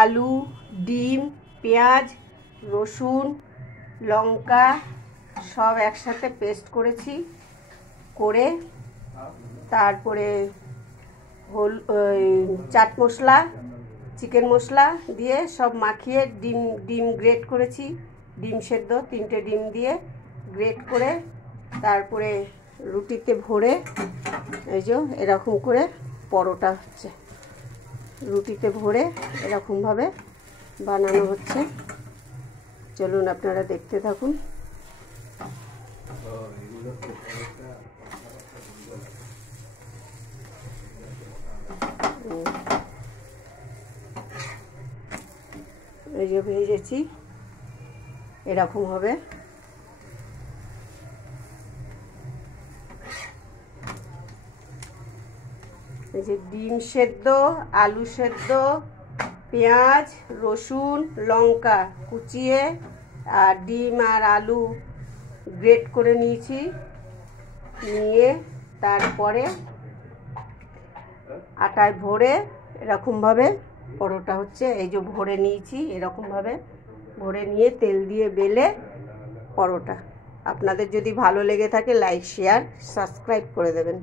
আলু, ডিম, পেঁয়াজ, রসুন, লঙ্কা সব একসাথে পেস্ট করেছি, করে তারপরে চাট মশলা, চিকেন মশলা দিয়ে সব মাখিয়ে ডিম গ্রেট করেছি, ডিম সেদ্ধ 3টে ডিম দিয়ে গ্রেট করে তারপরে রুটিতে ভরে এই যে এরকম করে পরোটা হচ্ছে, রুটিতে ভরে এরকমভাবে বানানো হচ্ছে। চলুন আপনারা দেখতে থাকুন। এই যে ভেজেছি এরকম হবে। এই যে ডিম সেদ্ধ, আলু সেদ্ধ, পেঁয়াজ, রসুন, লঙ্কা কুচিয়ে আর ডিম আর আলু গ্রেট করে নিয়েছি, নিয়ে তারপরে আটায় ভরে এরকমভাবে পরোটা হচ্ছে। এই যে ভরে নিয়েছি, এরকমভাবে ভরে নিয়ে তেল দিয়ে বেলে পরোটা। আপনাদের যদি ভালো লেগে থাকে লাইক, শেয়ার, সাবস্ক্রাইব করে দেবেন।